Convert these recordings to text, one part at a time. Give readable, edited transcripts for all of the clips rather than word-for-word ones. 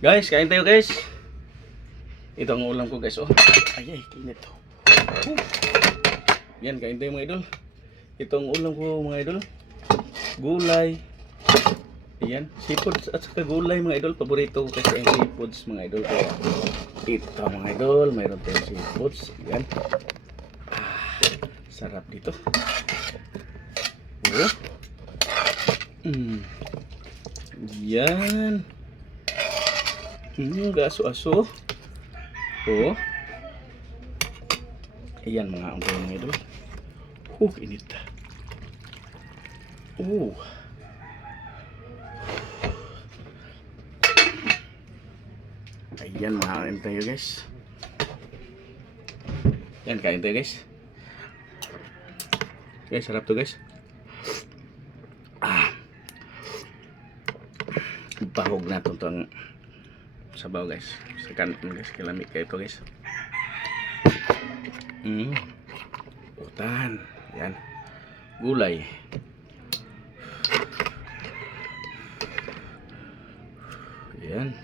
Guys, kain tayo guys. Ito ang ulam ko guys. Oh. Ay, kinit to. Yan, kain tayo mga idol. Ito ang ulam ko mga idol. Gulay. Ayan, seafoods at saka gulay mga idol. Paborito ko kasi ang seafoods mga idol. Kaya ito mga idol, mayroon tayong seafoods. Ayan. Sarap dito. Oh. Yan. Gaso-aso. Oh. Ayan mga idol. Init. Ayan mga kain tayo guys. Yan, kain tayo guys. Guys, sarap to guys. Bahog na itong sabaw guys. Sa kanton guys, kilamit kayo ito guys. Utan. Yan. Gulay. Yan.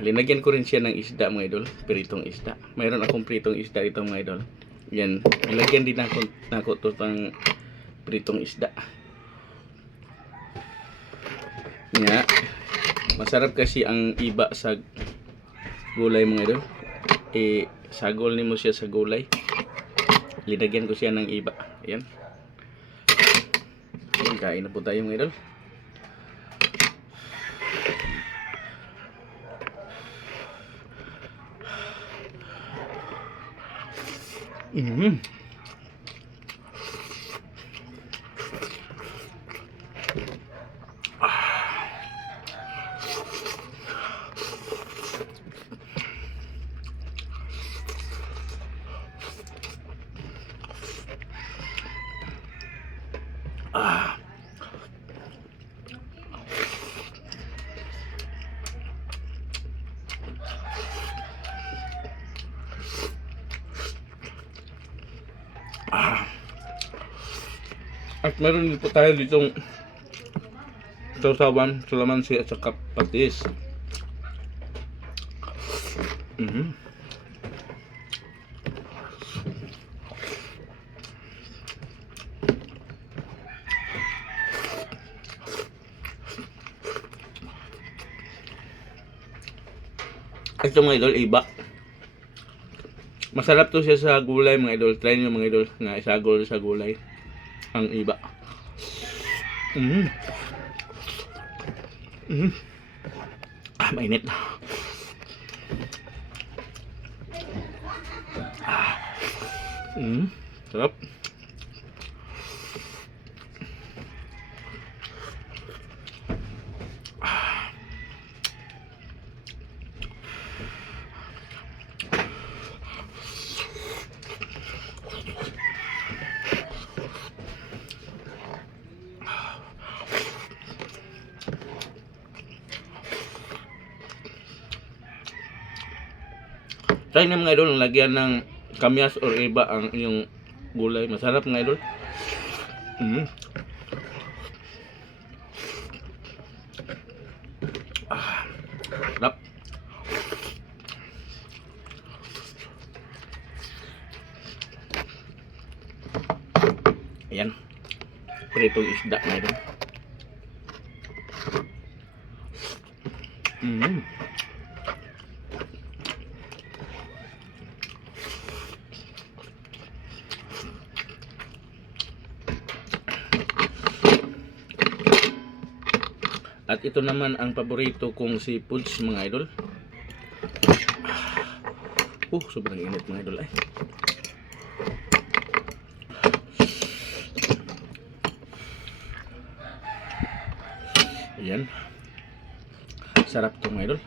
Linagyan ko rin siya ng isda mga idol. Pritong isda. Mayroon akong pritong isda dito mga idol. Yan. Nilagyan din ako ito ng pritong isda. Nga. Masarap kasi ang iba sa gulay mga idol. Sagol ni mo siya sa gulay. Linagyan ko siya ng iba. Ayan. Ayan, kain na po tayo mga idol. At meron po tayo ditong sausawan, sulamansi at saka patis. Ito mga idol, iba. Masarap to siya sa gulay mga idol. Try nyo mga idol na isagol sa gulay. Ang iba. Mainit. Sarap. Try na mga idol, lagyan ng kamyas or iba ang inyong gulay. Masarap mga idol. Sarap. Ayan. Pritong isda mga idol. At ito naman ang paborito kong seafoods mga idol. Sobrang init mga idol ay. Ayan. Sarap to mga idol.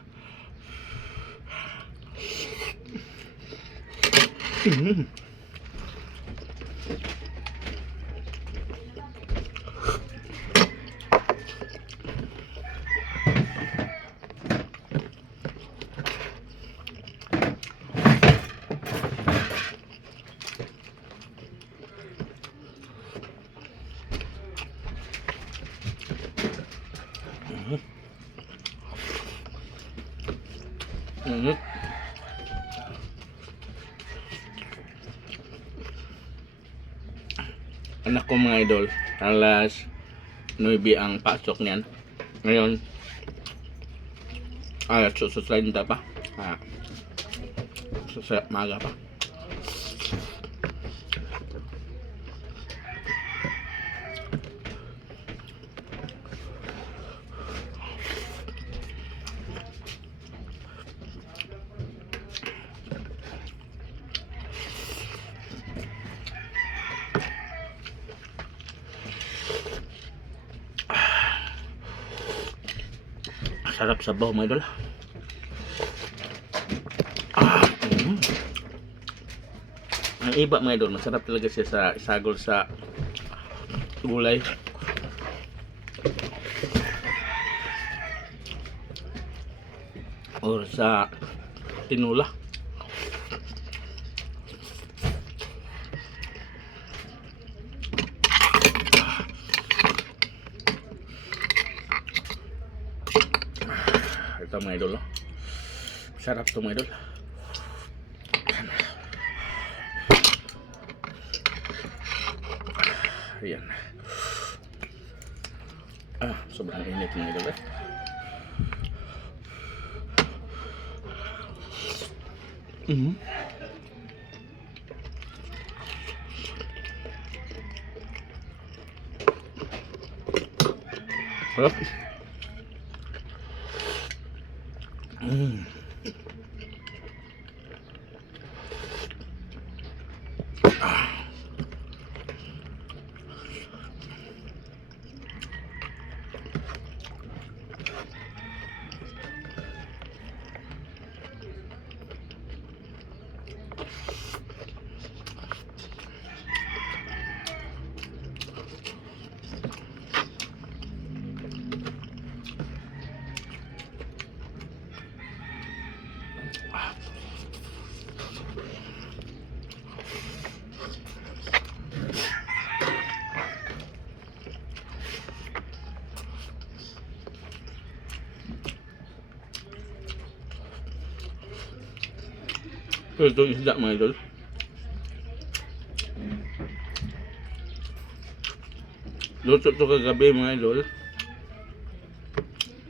Mm. Anak ko mga idol, alas 9 ang pasok niyan. Ngayon, susunod pa. Susunod maga pa. Sarap sabaw mga idol. Mm. Ang iba mga idol, masarap talaga siya sa isagol sa gulay. Or sa tinula. Ito mga idol, oh. Sarap to mga idol. Ayan. Sobrang init mga idol, eh. Sarap. Ito yung isda mga idol. Luto to kagabi mga idol.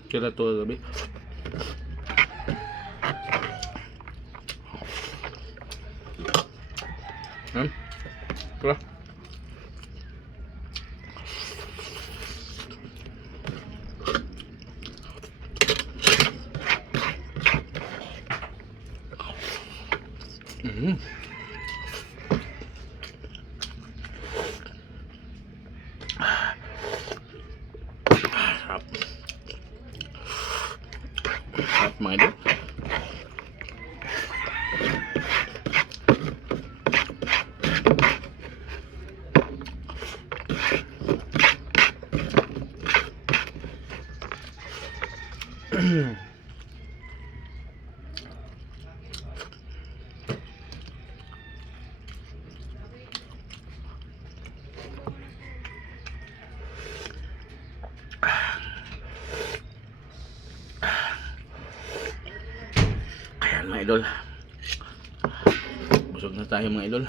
Kira to kagabi. Tara. Sarap. Sarap mga idol. Ayan mga idol. Busog na tayo mga idol.